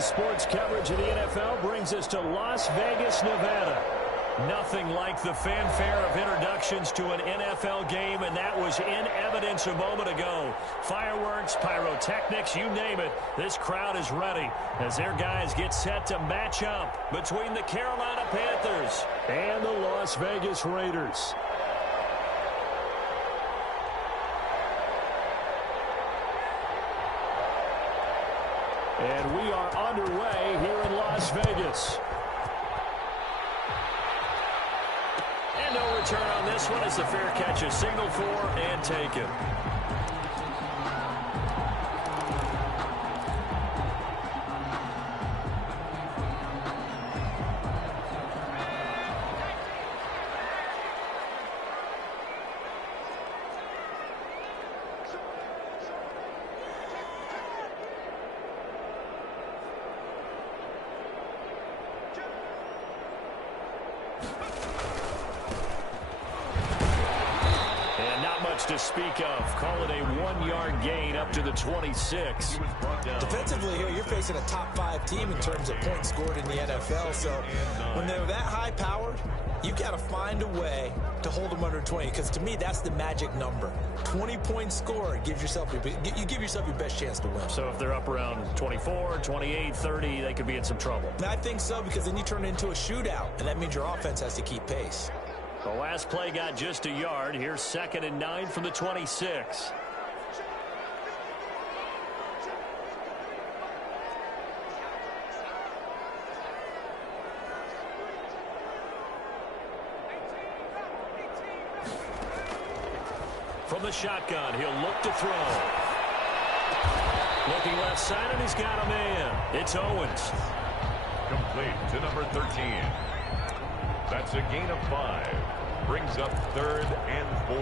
Daily sports coverage of the NFL brings us to Las Vegas, Nevada. Nothing like the fanfare of introductions to an NFL game, and that was in evidence a moment ago. Fireworks, pyrotechnics, you name it. This crowd is ready as their guys get set to match up between the Carolina Panthers and the Las Vegas Raiders. And we are underway here in Las Vegas. And no return on this one as the fair catch is signaled for and taken. To speak of. Call it a 1-yard gain up to the 26. Defensively here, you're facing a top 5 team in terms of points scored in the NFL. So when they're that high powered, you got to find a way to hold them under 20. Because to me, that's the magic number. 20 points scored gives yourself you give yourself your best chance to win. So if they're up around 24, 28, 30, they could be in some trouble. I think so, because then you turn it into a shootout, and that means your offense has to keep pace. The last play got just a yard. Here's 2nd and 9 from the 26. From the shotgun, he'll look to throw. Looking left side, and he's got a man. It's Owens. Complete to number 13. That's a gain of 5. Brings up 3rd and 4.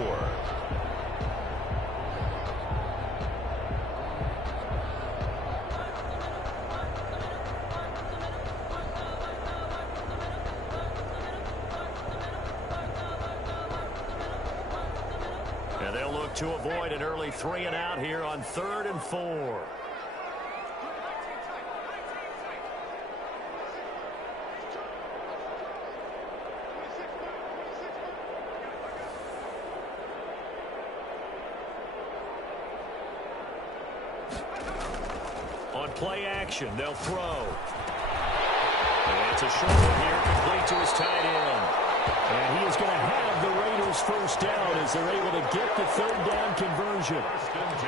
And they'll look to avoid an early 3 and out here on 3rd and 4. On play action, they'll throw. And it's a short one here, complete to his tight end. And he is going to have the Raiders first down as they're able to get the 3rd down conversion.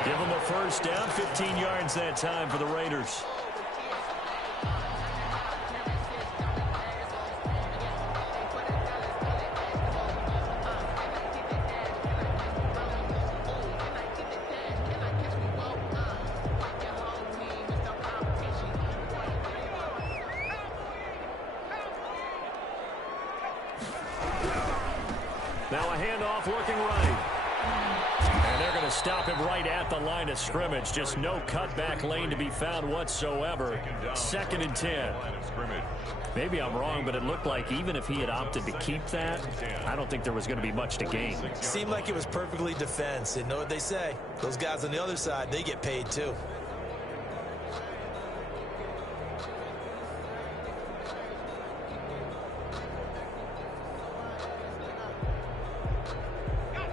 Give them a first down, 15 yards that time for the Raiders. Now a handoff looking right. And they're going to stop him right at the line of scrimmage. Just no cutback lane to be found whatsoever. 2nd and 10. Maybe I'm wrong, but it looked like even if he had opted to keep that, I don't think there was going to be much to gain. Seemed like it was perfectly defense. And know what they say? Those guys on the other side, they get paid too.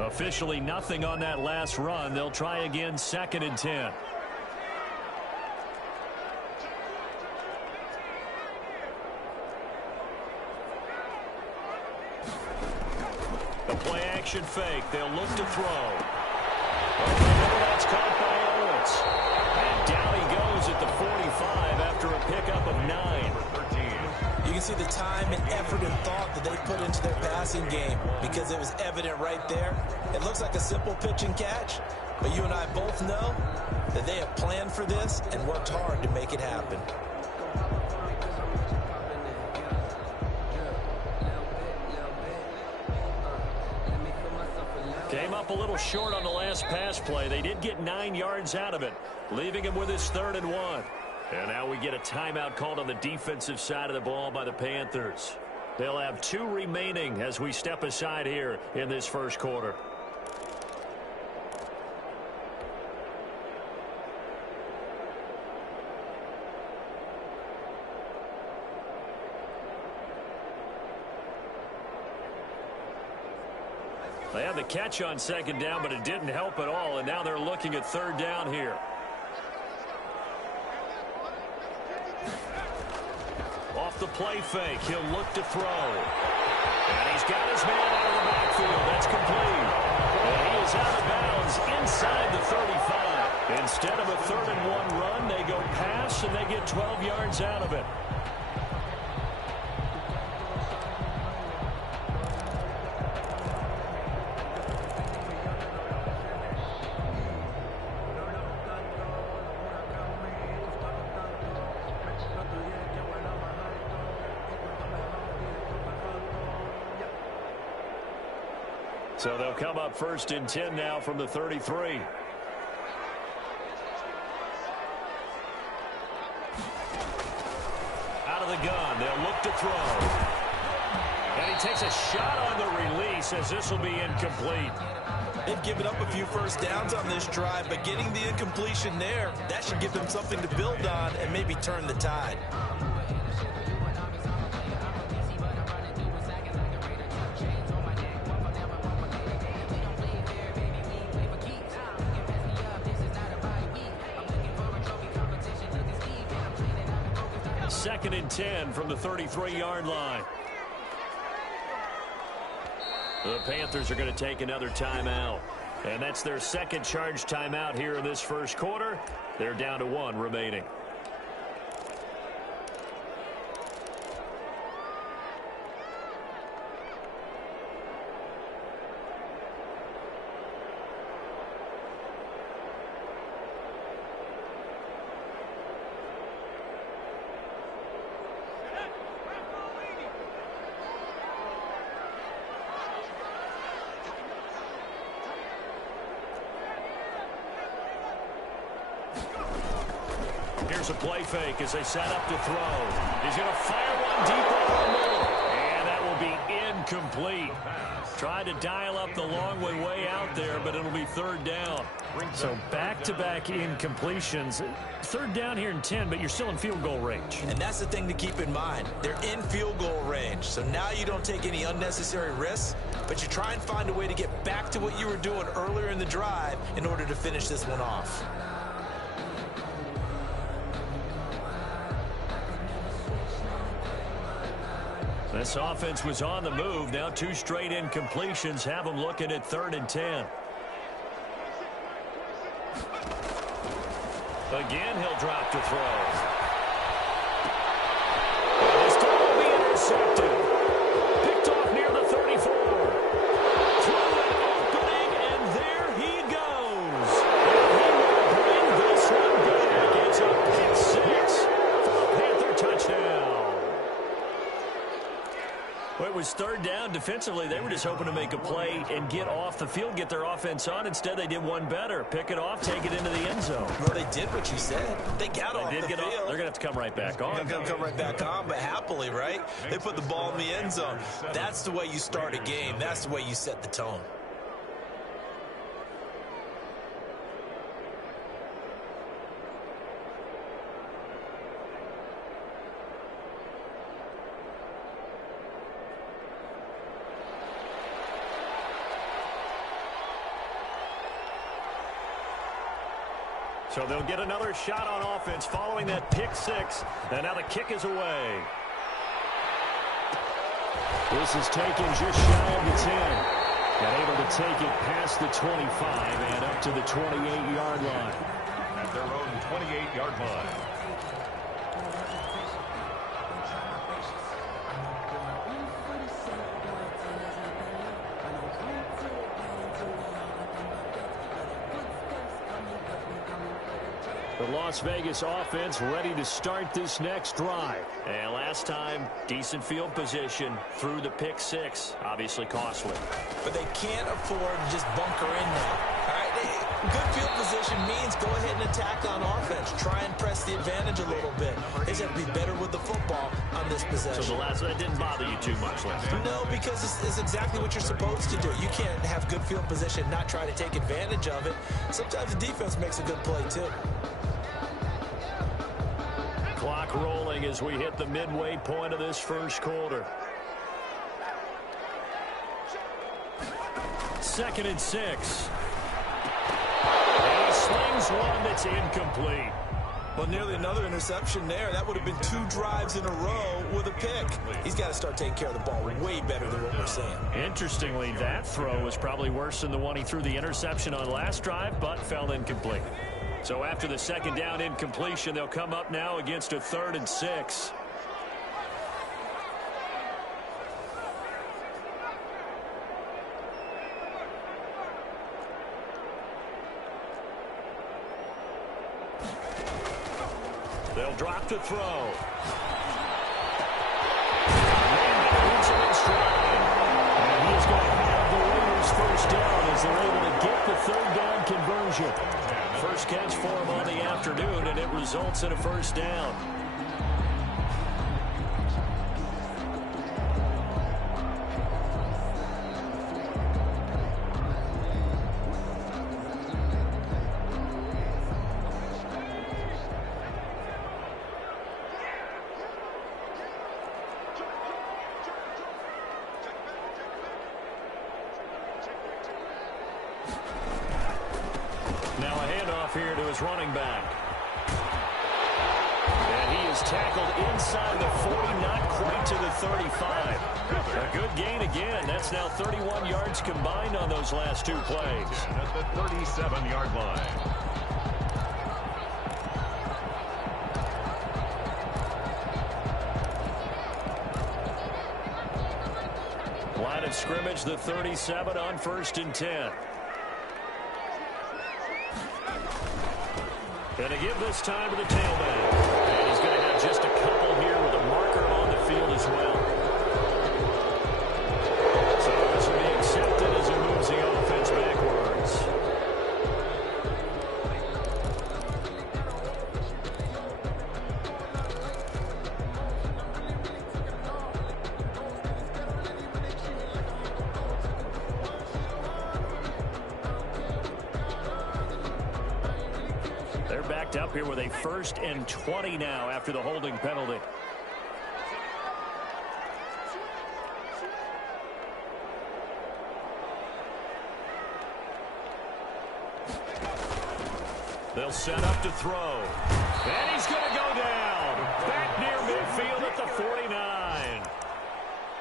Officially nothing on that last run. They'll try again, 2nd and 10. The play action fake. They'll look to throw. That's caught by Owens. And down he goes at the 45 after a pickup of 9. You can see the time and effort and thought that they put into their passing game because it was evident right there. It looks like a simple pitch and catch, but you and I both know that they have planned for this and worked hard to make it happen. Came up a little short on the last pass play. They did get 9 yards out of it, leaving him with his 3rd and 1. And now we get a timeout called on the defensive side of the ball by the Panthers. They'll have 2 remaining as we step aside here in this first quarter. They had the catch on second down, but it didn't help at all, and now they're looking at third down here. Off the play fake, he'll look to throw. And he's got his man out of the backfield. That's complete. And he is out of bounds inside the 35. Instead of a 3rd-and-1 run, they go pass, and they get 12 yards out of it. So they'll come up 1st and 10 now from the 33. Out of the gun, they'll look to throw. And he takes a shot on the release as this will be incomplete. They've given up a few first downs on this drive, but getting the incompletion there, that should give them something to build on and maybe turn the tide. Second and 10 from the 33-yard line. The Panthers are going to take another timeout. And that's their second charge timeout here in this first quarter. They're down to 1 remaining. Here's a play fake as they set up to throw. He's going to fire one deep over the middle. And that will be incomplete. Tried to dial up the long way out there, but it'll be 3rd down. So back-to-back incompletions. 3rd down here in 10, but you're still in field goal range. And that's the thing to keep in mind. They're in field goal range. So now you don't take any unnecessary risks, but you try and find a way to get back to what you were doing earlier in the drive in order to finish this one off. This offense was on the move. Now 2 straight incompletions have them looking at 3rd and 10. Again, he'll drop to throw. And this time will be intercepted. Picked off near the 34. Through an opening, and there he goes. And he will bring this one back. It's a pick 6 for a Panther touchdown. Well, it was 3rd down. Defensively, they were just hoping to make a play and get off the field, get their offense on. Instead, they did one better. Pick it off, take it into the end zone. Well, they did what you said. They got off the field. They're going to have to come right back on. They're going to come right back on, but happily, right? They put the ball in the end zone. That's the way you start a game. That's the way you set the tone. So they'll get another shot on offense following that pick 6. And now the kick is away. This is taken just shy of the 10. And able to take it past the 25 and up to the 28-yard line. At their own 28-yard line. The Las Vegas offense ready to start this next drive. And last time, decent field position through the pick 6. Obviously costly. But they can't afford to just bunker in now. All right? Good field position means go ahead and attack on offense. Try and press the advantage a little bit. They just have to be better with the football on this possession. So the last that didn't bother you too much last time? No, because it's exactly what you're supposed to do. You can't have good field position and not try to take advantage of it. Sometimes the defense makes a good play too. Clock rolling as we hit the midway point of this first quarter. 2nd and 6. And he slings one that's incomplete. Well, nearly another interception there. That would have been 2 drives in a row with a pick. He's got to start taking care of the ball way better than what we're seeing. Interestingly, that throw was probably worse than the one he threw the interception on last drive, but fell incomplete. So after the 2nd down incompletion, they'll come up now against a 3rd and 6. They'll drop to throw. And he is going to have the Raiders first down as they're able to get the 3rd down conversion. First catch for him on the afternoon, and it results in a first down. Now a handoff here to his running back. And he is tackled inside the 40, not quite to the 35. A good gain again. That's now 31 yards combined on those last 2 plays. At the 37-yard line. Line of scrimmage, the 37 on 1st and 10. And to give this time to the tailback. And he's going to have just a couple here with a marker on the field as well. So this will be accepted as he moves the offense backwards. They're backed up here with a 1st and 20 now after the holding penalty. They'll set up to throw. And he's going to go down. Back near midfield at the 49.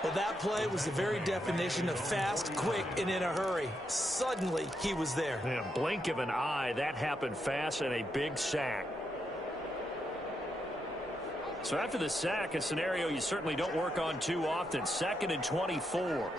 Well, that play was the very definition of fast, quick, and in a hurry. Suddenly, he was there. In a blink of an eye, that happened fast and a big sack. So after the sack, a scenario you certainly don't work on too often. 2nd and 24.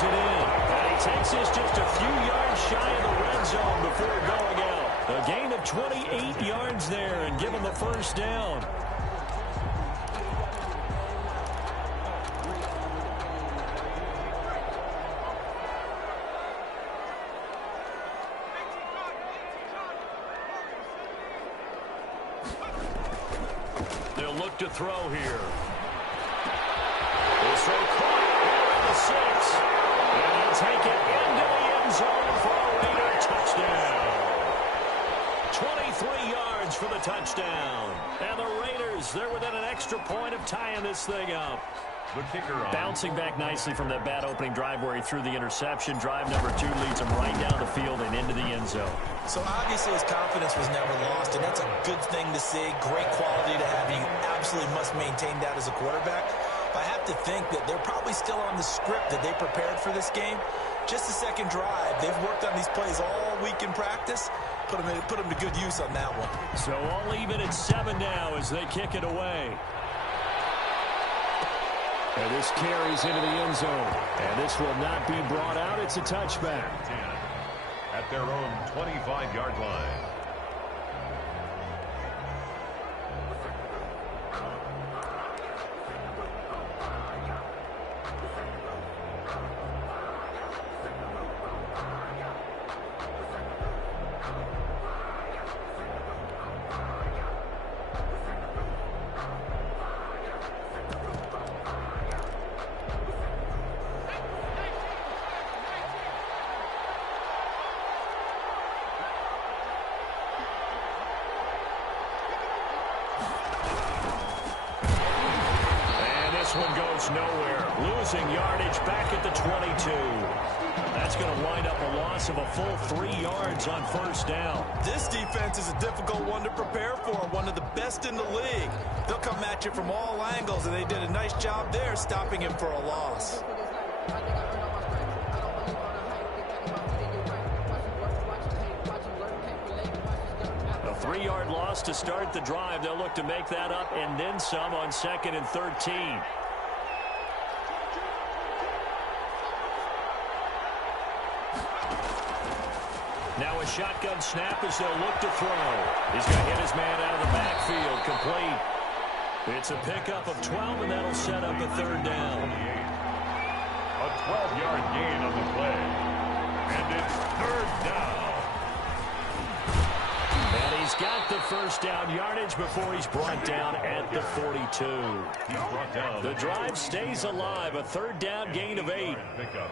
It in. And he takes this just a few yards shy of the red zone before going out. A gain of 28 yards there and give him the first down. They'll look to throw here. This throw caught at the 6. And he'll take it into the end zone for a Raider touchdown. 23 yards for the touchdown. And the Raiders, they're within an extra point of tying this thing up. The kicker on. Bouncing back nicely from that bad opening drive where he threw the interception. Drive number 2 leads him right down the field and into the end zone. So obviously his confidence was never lost, and that's a good thing to see. Great quality to have. You absolutely must maintain that as a quarterback. I have to think that they're probably still on the script that they prepared for this game. Just the 2nd drive. They've worked on these plays all week in practice. Put them to good use on that one. So all even at 7 now as they kick it away. And this carries into the end zone. And this will not be brought out. It's a touchback. At their own 25-yard line. Losing yardage back at the 22. That's going to wind up a loss of a full 3 yards on first down. This defense is a difficult one to prepare for, one of the best in the league. They'll come at you from all angles, and they did a nice job there stopping him for a loss. A 3-yard loss to start the drive. They'll look to make that up and then some on 2nd and 13. Now a shotgun snap as they'll look to throw. He's going to hit his man out of the backfield. Complete. It's a pickup of 12, and that'll set up a 3rd down. A 12-yard gain on the play. And it's 3rd down. And he's got the first down yardage before he's brought down at the 42. The drive stays alive. A 3rd down gain of 8. Pickup.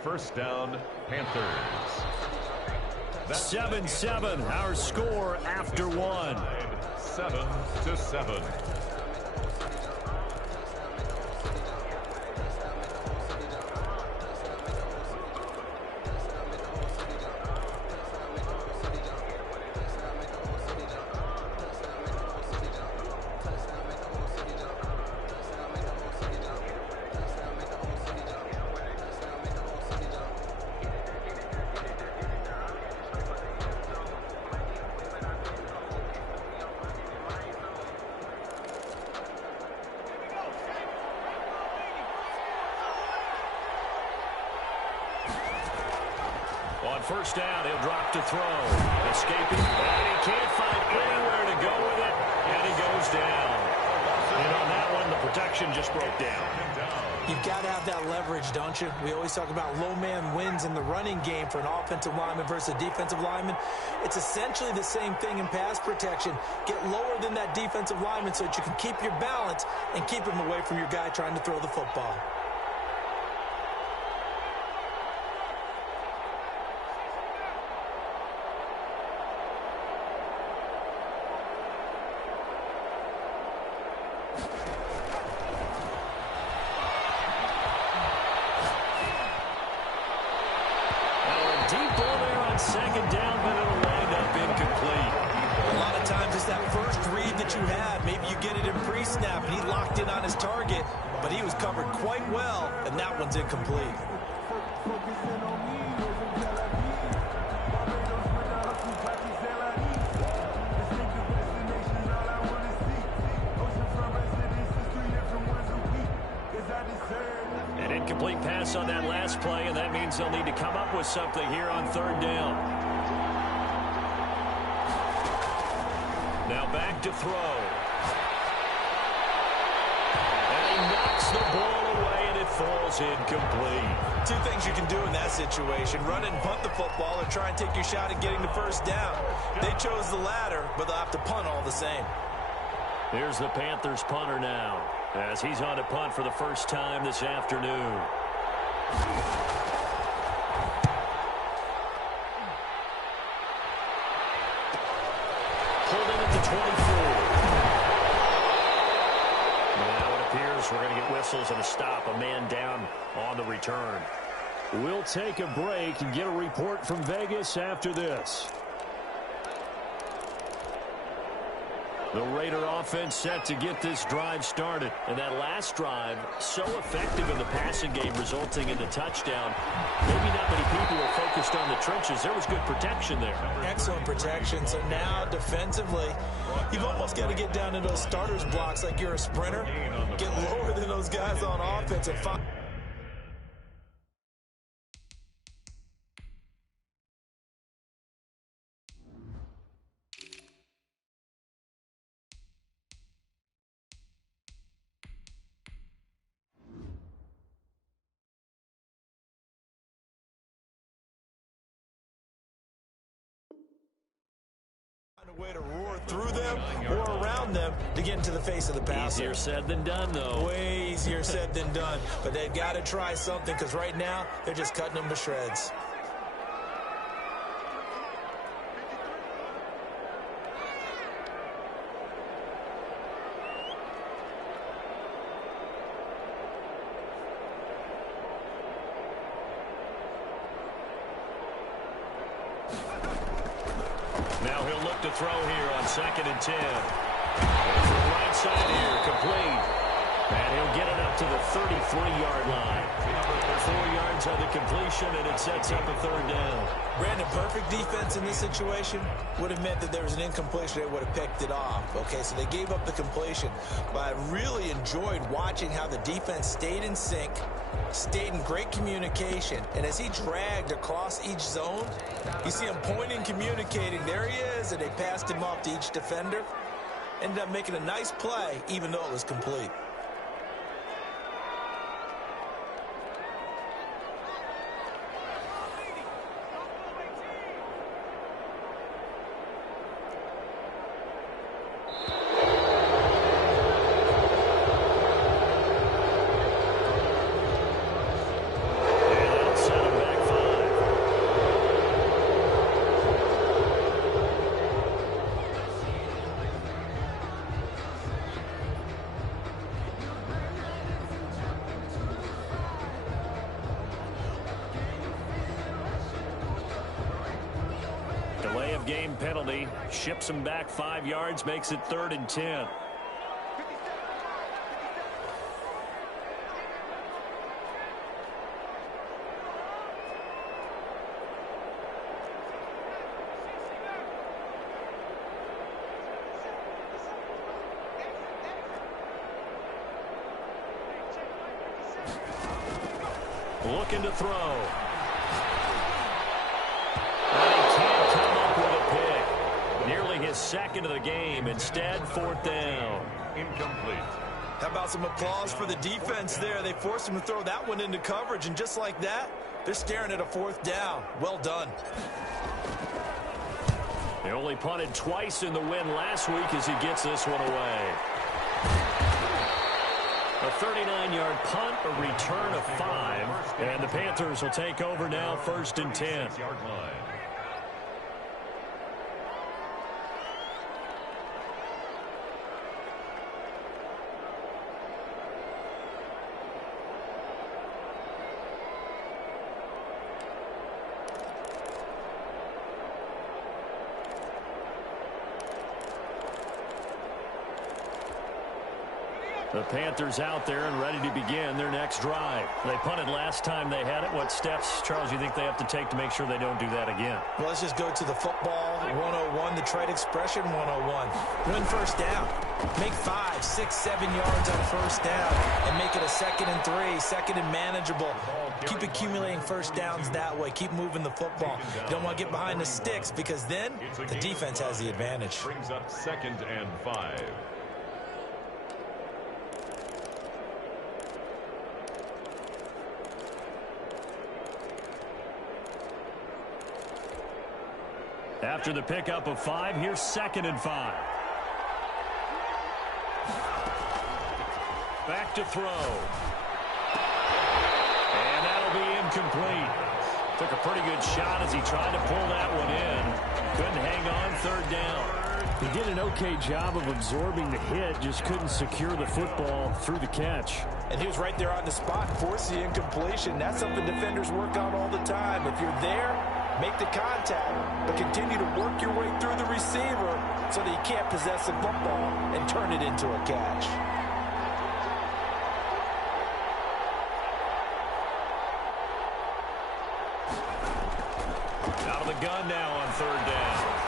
First down, Panthers. 7-7, our score after 1. 7-7. On first down, he'll drop to throw. Escaping, and he can't find anywhere to go with it, and he goes down. And on that one, the protection just broke down. You've got to have that leverage, don't you? We always talk about low man wins in the running game for an offensive lineman versus a defensive lineman. It's essentially the same thing in pass protection. Get lower than that defensive lineman so that you can keep your balance and keep him away from your guy trying to throw the football. Deep ball there on 2nd down, but it'll wind up incomplete. A lot of times it's that first read that you had. Maybe you get it in pre-snap, and he locked in on his target, but he was covered quite well, and that one's incomplete. An incomplete pass on that last play, and that means they'll need to come up with something here on 3rd down. Now back to throw. And he knocks the ball away, and it falls incomplete. 2 things you can do in that situation: run and punt the football, or try and take your shot at getting the first down. They chose the latter, but they'll have to punt all the same. Here's the Panthers punter now, as he's on to punt for the first time this afternoon. Holding at the 24. Now it appears we're going to get whistles and a stop. A man down on the return. We'll take a break and get a report from Vegas after this. The Raider offense set to get this drive started. And that last drive, so effective in the passing game, resulting in the touchdown. Maybe not many people were focused on the trenches. There was good protection there. Excellent protection. So now, defensively, you've almost got to get down to those starters blocks like you're a sprinter. Get lower than those guys on offense and find... a way to roar through them or around them to get into the face of the passer. Easier said than done, though. Way easier said than done. But they've got to try something, because right now they're just cutting them to shreds. Now he'll look to throw here on 2nd and 10. Right side here, complete. And he'll get it up to the 33-yard line. 4 yards on the completion, and it sets up a 3rd down. Brandon, perfect defense in this situation would have meant that there was an incompletion. They would have picked it off. Okay, so they gave up the completion. But I really enjoyed watching how the defense stayed in sync, stayed in great communication. And as he dragged across each zone, you see him pointing, communicating. There he is, and they passed him off to each defender. Ended up making a nice play, even though it was complete. Delay of game penalty. Ships him back 5 yards, makes it 3rd and 10. Looking to throw. Nearly his 2nd of the game. Instead, 4th down. Incomplete. How about some applause for the defense there? They forced him to throw that one into coverage, and just like that, they're staring at a 4th down. Well done. They only punted twice in the win last week as he gets this one away. A 39-yard punt, a return of 5, and the Panthers will take over now, 1st and 10. The Panthers out there and ready to begin their next drive. They punted last time they had it. What steps, Charles, you think they have to take to make sure they don't do that again? Well, let's just go to the football 101, the trade expression 101. Win 1st down. Make 5, 6, 7 yards on 1st down and make it a 2nd and 3, 2nd and manageable. Keep accumulating 1st downs that way. Keep moving the football. You don't want to get behind the sticks because then the defense has the advantage. Brings up 2nd and 5. After the pickup of 5, here's 2nd and 5. Back to throw. And that'll be incomplete. Took a pretty good shot as he tried to pull that one in. Couldn't hang on, 3rd down. He did an okay job of absorbing the hit, just couldn't secure the football through the catch. And he was right there on the spot, force the incompletion. That's something defenders work on all the time. If you're there, make the contact, but continue to work your way through the receiver so that you can't possess the football and turn it into a catch. Out of the gun now on 3rd down.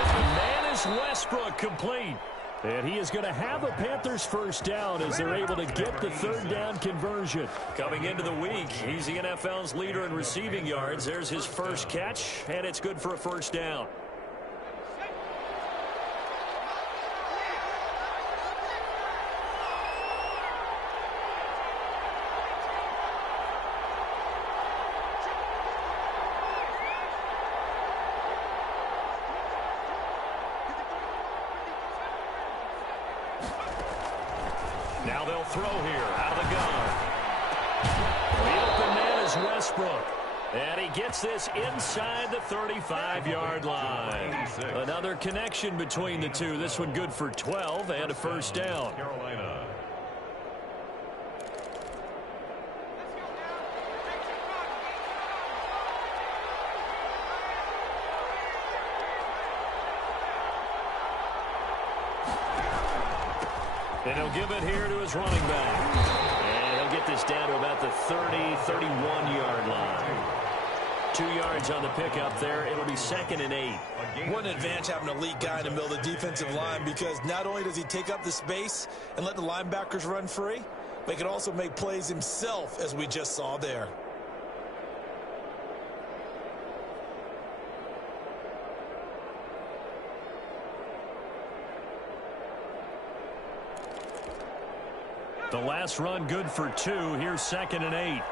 As the man is Westbrook, complete. And he is going to have a Panthers 1st down as they're able to get the 3rd down conversion. Coming into the week, he's the NFL's leader in receiving yards. There's his first catch, and it's good for a 1st down. Now they'll throw here out of the gun. The open man is Westbrook. And he gets this inside the 35-yard line. Another connection between the two. This one good for 12 and a 1st down. Carolina. And he'll give it here to his running back. And he'll get this down to about the 30, 31-yard line. 2 yards on the pickup there. It'll be 2nd and 8. What an advantage having an elite guy in the middle of the defensive line, because not only does he take up the space and let the linebackers run free, but he can also make plays himself, as we just saw there. The last run good for 2. Here's 2nd and 8.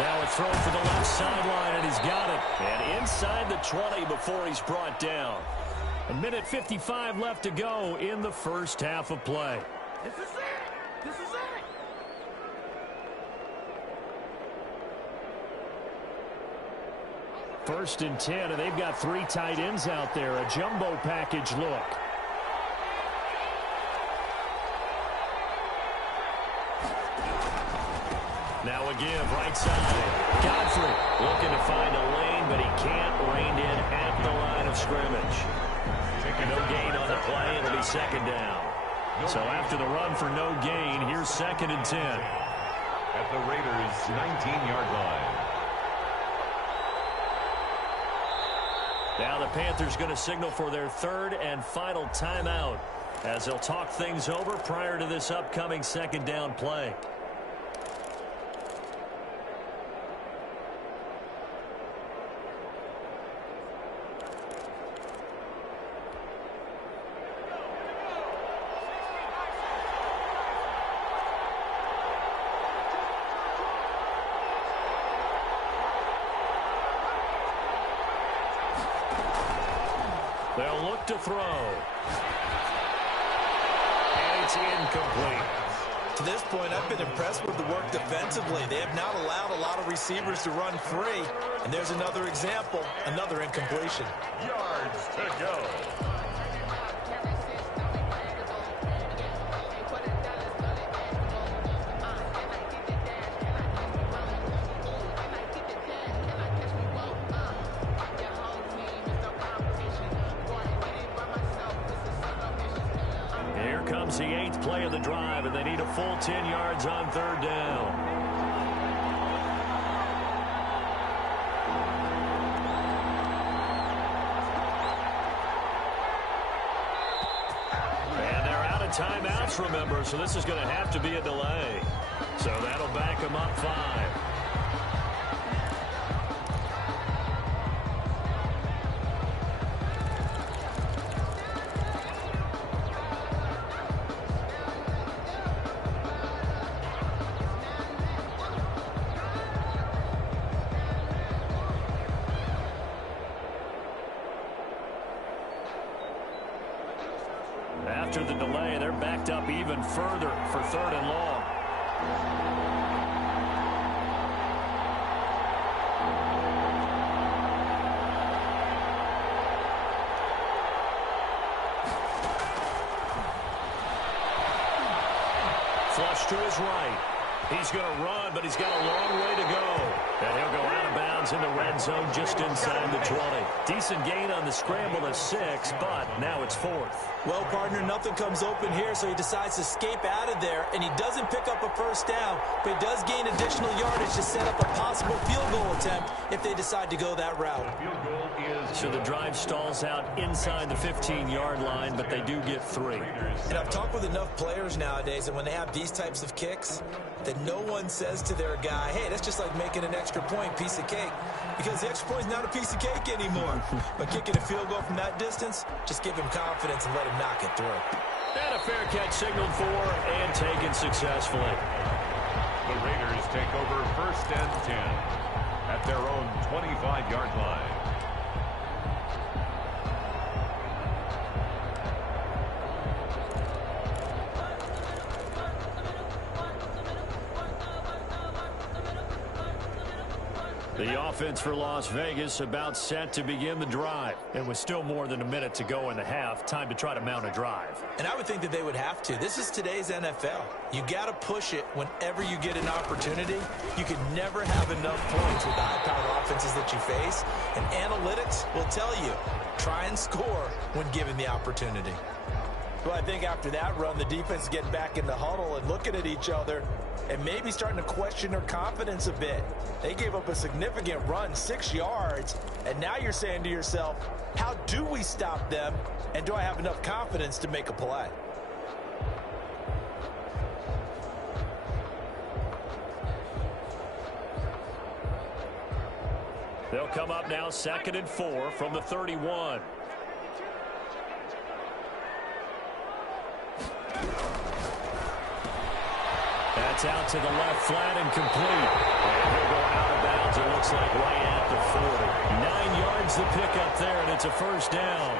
Now a throw for the left sideline, and he's got it. And inside the 20 before he's brought down. A minute 55 left to go in the first half of play. This is it! This is it! First and 10, and they've got 3 tight ends out there. A jumbo package look. Now a give, right side. Godfrey looking to find a lane, but he can't. Reined in at the line of scrimmage. No gain on the play. It'll be 2nd down. So after the run for no gain, here's 2nd and 10. At the Raiders' 19-yard line. Now the Panthers going to signal for their 3rd and final timeout as they'll talk things over prior to this upcoming 2nd down play. They'll look to throw. And it's incomplete. To this point, I've been impressed with the work defensively. They have not allowed a lot of receivers to run free. And there's another example, another incompletion. Yards to go. Comes the 8th play of the drive, and they need a full 10 yards on 3rd down. And they're out of timeouts, remember, so this is going to have to be a delay. So that'll back them up 5. After the delay, they're backed up even further for 3rd and long. Flush to his right. He's going to run, but he's got a long way to go. And he'll go out of bounds in the red zone just inside the 20. Decent gain on the scramble to 6, but now it's 4th. Well, partner, nothing comes open here, so he decides to escape out of there, and he doesn't pick up a 1st down, but he does gain additional yardage to set up a possible field goal attempt if they decide to go that route. So the drive stalls out inside the 15-yard line, but they do get 3. And I've talked with enough players nowadays, and when they have these types of kicks, that no one says to their guy, hey, that's just like making an extra point, piece of cake. Because the extra point is not a piece of cake anymore. But kicking a field goal from that distance, just give him confidence and let him knock it through. And a fair catch signaled for and taken successfully. The Raiders take over 1st and 10 at their own 25-yard line. The offense for Las Vegas about set to begin the drive. And with still more than a minute to go in the half, time to try to mount a drive. And I would think that they would have to. This is today's NFL. You got to push it whenever you get an opportunity. You can never have enough points with the high-powered offenses that you face. And analytics will tell you, try and score when given the opportunity. Well, I think after that run, the defense is getting back in the huddle and looking at each other and maybe starting to question their confidence a bit. They gave up a significant run, 6 yards, and now you're saying to yourself, how do we stop them, and do I have enough confidence to make a play? They'll come up now 2nd and 4 from the 31. That's out to the left flat and complete. And he'll go out of bounds, it looks like, right at the 40. 9 yards the pickup there, and it's a first down.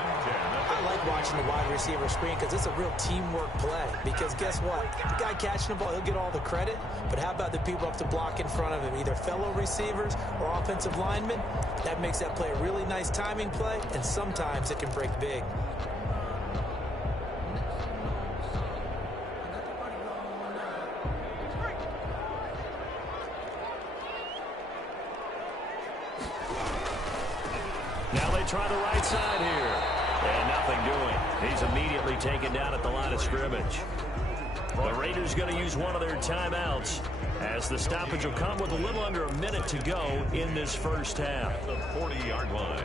I like watching the wide receiver screen because it's a real teamwork play. Because guess what? The guy catching the ball, he'll get all the credit. But how about the people up to block in front of him, either fellow receivers or offensive linemen? That makes that play a really nice timing play, and sometimes it can break big. Now they try the right side here. And nothing doing. He's immediately taken down at the line of scrimmage. The Raiders going to use one of their timeouts as the stoppage will come with a little under a minute to go in this first half. The 40-yard line.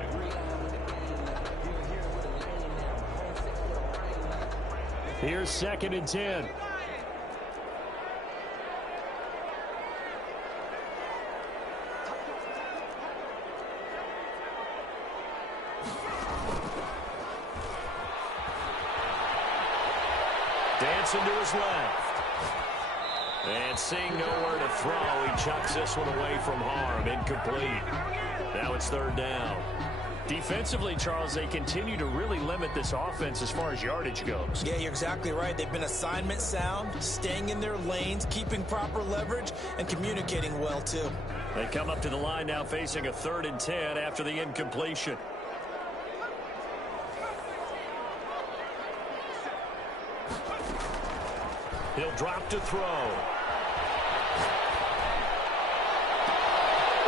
Here's 2nd and 10. Dancing to his left. And seeing nowhere to throw, he chucks this one away from harm. Incomplete. Now it's 3rd down. Defensively, Charles, they continue to really limit this offense as far as yardage goes. Yeah, you're exactly right. They've been assignment sound, staying in their lanes, keeping proper leverage, and communicating well, too. They come up to the line now facing a 3rd and 10 after the incompletion. He'll drop to throw.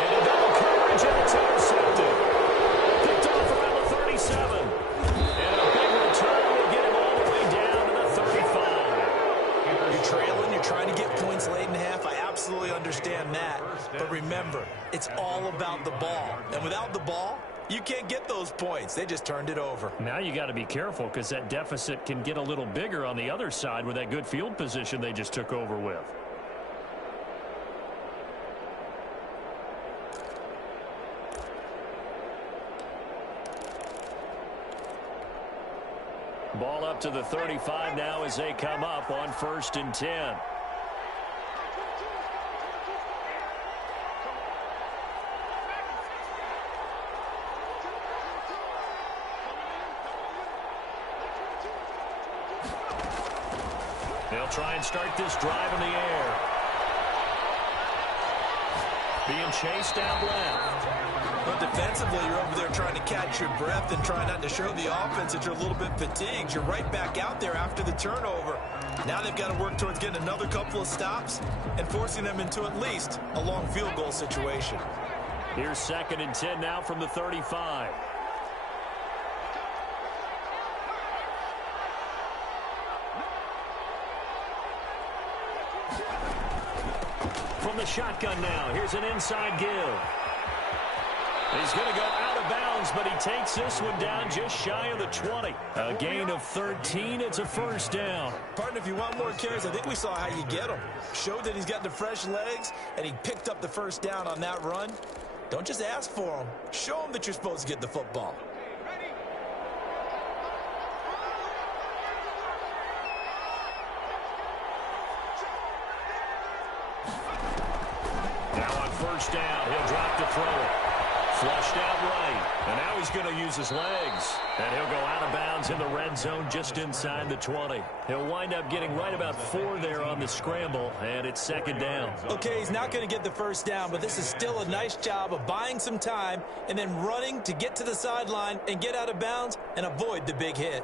Into double coverage, and it's intercepted. Picked off around the 37. And a big return will get him all the way down to the 35. You're trailing, you're trying to get points late in the half. I absolutely understand that. But remember, it's all about the ball. And without the ball, you can't get those points. They just turned it over. Now you got to be careful because that deficit can get a little bigger on the other side with that good field position they just took over with. Ball up to the 35 now as they come up on 1st and 10. They'll try and start this drive in the air. Being chased out left. But defensively, you're over there trying to catch your breath and try not to show the offense that you're a little bit fatigued. You're right back out there after the turnover. Now they've got to work towards getting another couple of stops and forcing them into at least a long field goal situation. Here's 2nd and 10 now from the 35. From the shotgun now, here's an inside give. He's going to go out of bounds, but he takes this one down just shy of the 20. A gain of 13. It's a first down. Partner, if you want more carries, I think we saw how you get them. Showed that he's got the fresh legs, and he picked up the first down on that run. Don't just ask for them. Show them that you're supposed to get the football. Now on 1st down, he'll drop to throw it. Flushed out right. And now he's going to use his legs. And he'll go out of bounds in the red zone just inside the 20. He'll wind up getting right about 4 there on the scramble, and it's second down. Okay, he's not going to get the first down, but this is still a nice job of buying some time and then running to get to the sideline and get out of bounds and avoid the big hit.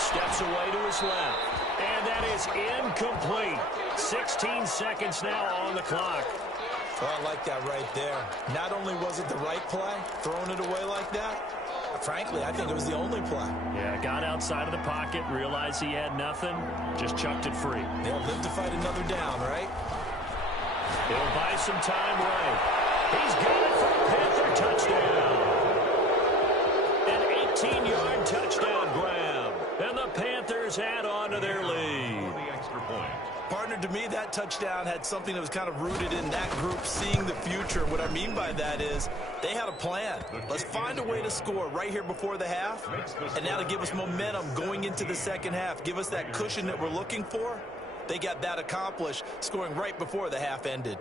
Steps away to his left. And that is incomplete. 16 seconds now on the clock. Oh, I like that right there. Not only was it the right play, throwing it away like that, frankly, I think it was the only play. Yeah, got outside of the pocket, realized he had nothing, just chucked it free. They'll live to fight another down, right? He'll buy some time right. He's got it for a Panther touchdown. An 18-yard touchdown grab. And the Panthers add on to their lead. The extra point. Partner, to me, that touchdown had something that was kind of rooted in that group seeing the future. What I mean by that is they had a plan. Let's find a way to score right here before the half, and now to give us momentum going into the second half, give us that cushion that we're looking for. They got that accomplished, scoring right before the half ended.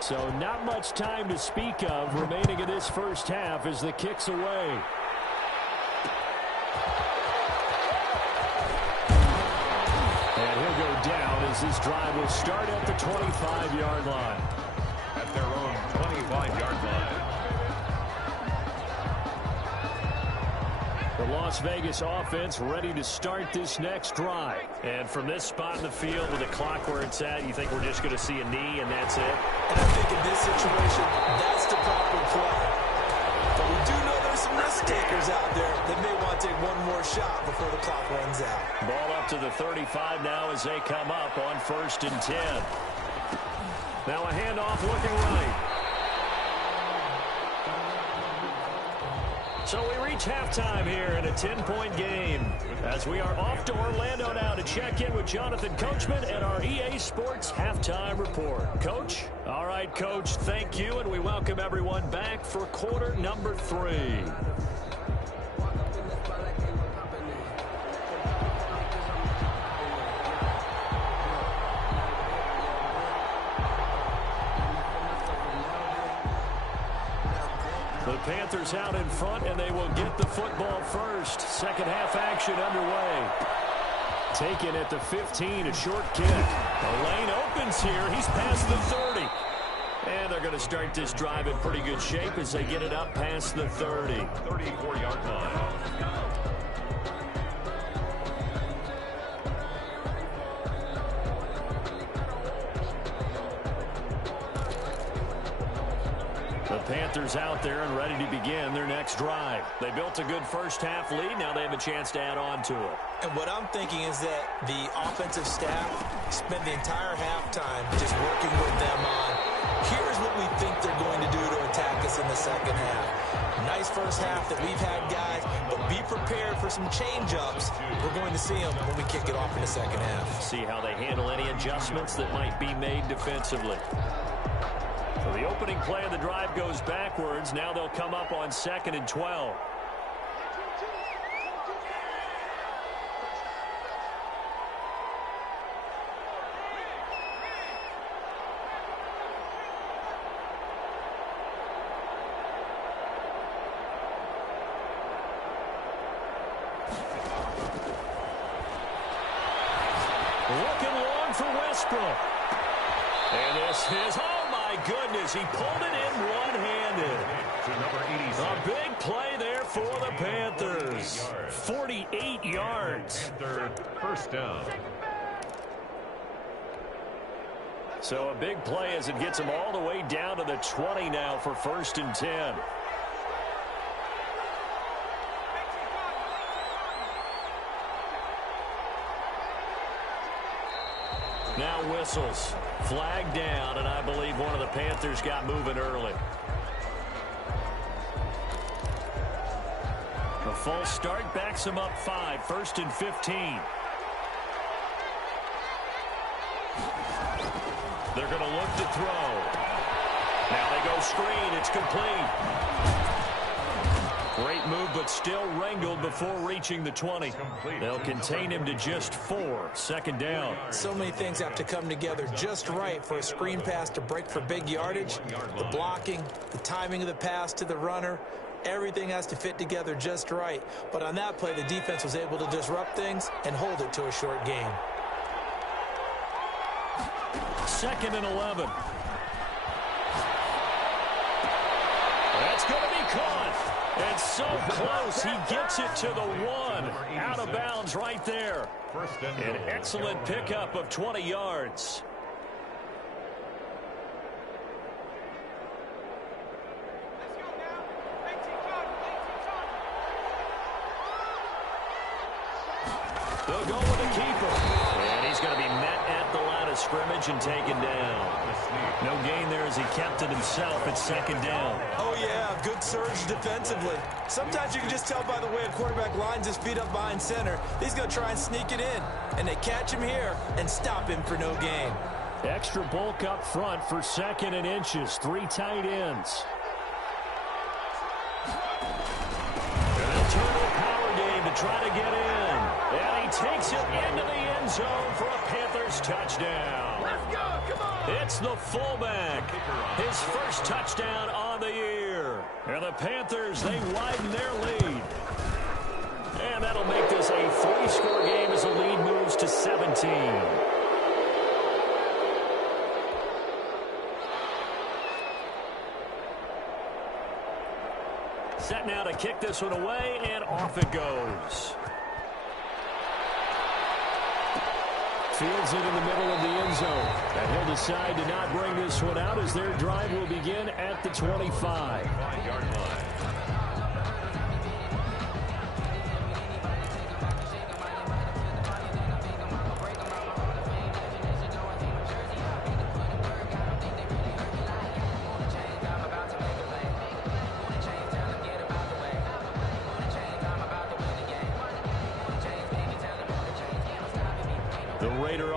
So not much time to speak of remaining in this first half as the kick's away. And he'll go down as this drive will start at the 25-yard line. At their own 25-yard line. The Las Vegas offense ready to start this next drive. And from this spot in the field with the clock where it's at, you think we're just going to see a knee and that's it? And I think in this situation, that's the proper play. But we do know there's some risk takers out there that may want to take one more shot before the clock runs out. Ball up to the 35 now as they come up on 1st and 10. Now a handoff looking right. So we reach halftime here in a 10-point game as we are off to Orlando now to check in with Jonathan Coachman and our EA Sports Halftime Report. Coach? All right, Coach, thank you, and we welcome everyone back for quarter number 3. The Panthers out in front, and they will get the football first. Second half action underway. Taken at the 15, a short kick. The lane opens here. He's past the 30. And they're going to start this drive in pretty good shape as they get it up past the 30. 34-yard line. The Panthers out there and ready to begin their next drive. They built a good first half lead. Now they have a chance to add on to it. And what I'm thinking is that the offensive staff spent the entire halftime just working with them on, here's what we think they're going to do to attack us in the second half. Nice first half that we've had, guys, but be prepared for some change-ups. We're going to see them when we kick it off in the second half. See how they handle any adjustments that might be made defensively. So the opening play of the drive goes backwards. Now they'll come up on 2nd and 12. Looking long for Westbrook. And this is, oh my goodness, he pulled it in one-handed. A big play there for the Panthers. 48 yards. First down. So a big play as it gets them all the way down to the 20 now for 1st and 10. whistles. Flag down, and I believe one of the Panthers got moving early. A false start backs him up 5, 1st and 15. They're going to look to throw. Now they go screen. It's complete. Great move, but still wrangled before reaching the 20. They'll contain him to just 4. 2nd down. So many things have to come together just right for a screen pass to break for big yardage. The blocking, the timing of the pass to the runner, everything has to fit together just right. But on that play, the defense was able to disrupt things and hold it to a short gain. 2nd and 11. That's going to be caught. And so close, he gets it to the 1. Out of bounds right there. An excellent pickup of 20 yards. They'll go with the keeper. And he's going to be met at the line of scrimmage and taken down. No gain there as he kept it himself at 2nd down. Oh, yeah, good surge defensively. Sometimes you can just tell by the way a quarterback lines his feet up behind center. He's going to try and sneak it in. And they catch him here and stop him for no gain. Extra bulk up front for 2nd and inches. 3 tight ends. And they'll turn to a power game to try to get in. And he takes it into the end zone for a Panthers touchdown. Let's go, come on! It's the fullback. His first touchdown on the year. And the Panthers, they widen their lead. And that'll make this a 3-score game as the lead moves to 17. Set now to kick this one away, and off it goes. Fields it in the middle of the end zone. And he'll decide to not bring this one out as their drive will begin at the 25. 5-yard line.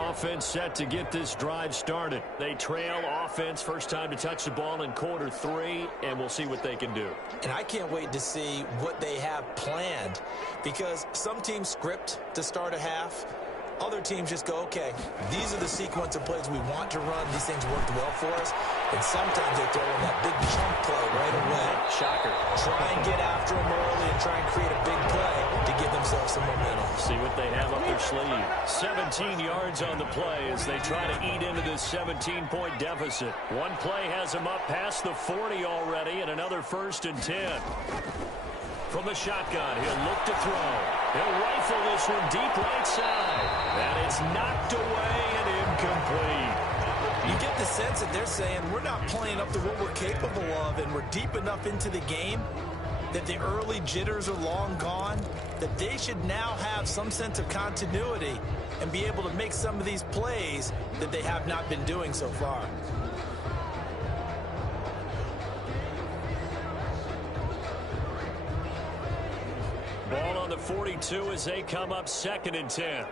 Offense set to get this drive started. They trail offense first time to touch the ball in quarter 3, and we'll see what they can do. And I can't wait to see what they have planned, because some teams script to start a half. Other teams just go, okay, these are the sequence of plays we want to run. These things worked well for us. And sometimes they throw in that big chunk play right away. Shocker. Try and get after them early and try and create a big play to give themselves some momentum. See what they have up their sleeve. 17 yards on the play as they try to eat into this 17-point deficit. One play has them up past the 40 already, and another 1st and 10. From the shotgun, he'll look to throw. He'll rifle this one deep right side. And it's knocked away and incomplete. You get the sense that they're saying we're not playing up to what we're capable of, and we're deep enough into the game that the early jitters are long gone, that they should now have some sense of continuity and be able to make some of these plays that they have not been doing so far. Ball on the 42 as they come up 2nd and 10.